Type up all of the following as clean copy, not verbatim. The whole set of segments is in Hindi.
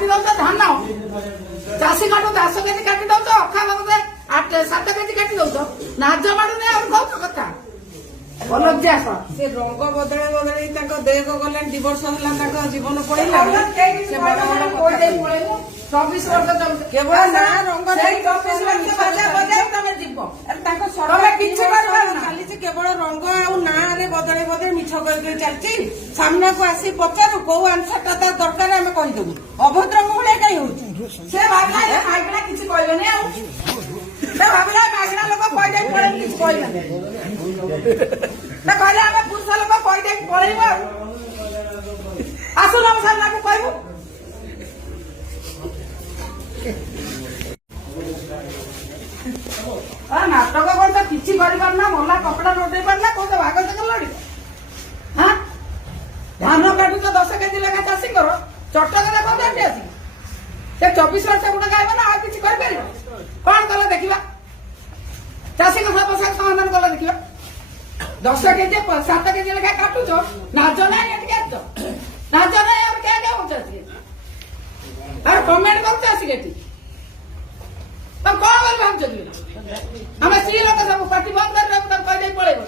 काटि दौच धान चाषी काटू 10 केजी काटि दौच अखा बाबदे 7 केजी काटि दौच नाज माडुने और कौच कथा अलज्जा से रंग बदले बदले देह को गले डिवोर्स होला जीवन पड़ेगा 24 वर्ष केवल ना रंग केवल रंग ना बदले बदले मिछ करके चलती सामना को आसी पचारू कौ आंसरटा तार दरकार आम कहीदेबू अभद्र भाई कहीं हो मागणा किसी कहलेनी भाविला मागणा लोक कहीदे पड़े किसी कहले कहले आम पुरुष लोक कहीदे पड़ेब आसुन हम सामना को कहबू नाटक कर किसी करना भला कपड़ा नोटे पारना कौन भाग लड़ी हाँ धान काटू तो 10 केजी लेखा चाषी चटक देखते आसी 24 वर्ष गुण गायब ना किसी कौन कल देखा चाषी को समस्या समाधान कल देखा 10 केजी 7 केजी लेखा काटुच नाज ना नाज ना क्या क्या हो कमेंट कर तुम कौन कर भावुच आम स्त्री लोक सब पार्टी बंद कर कहीदे पड़ेब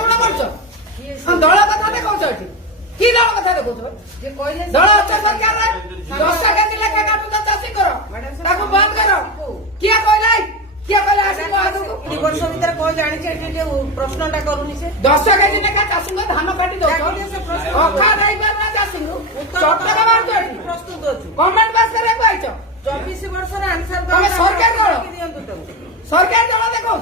गुण कर दल कथा देखा कि दल कथा देखा दल अच्छा सरकार 10 केजी लेखा काटू तो चाषी बंद कर किए कहला किए कहला वर्ष भर कौन जानी प्रश्नटा करूनी से 10 केजी लेखा चाषी धान काटी दौच अखा नहीं पारना चाषी चटक मार प्रस्तुत अच्छी कमेंट पास करने 24 वर्ष आंसर सरकार दल देखा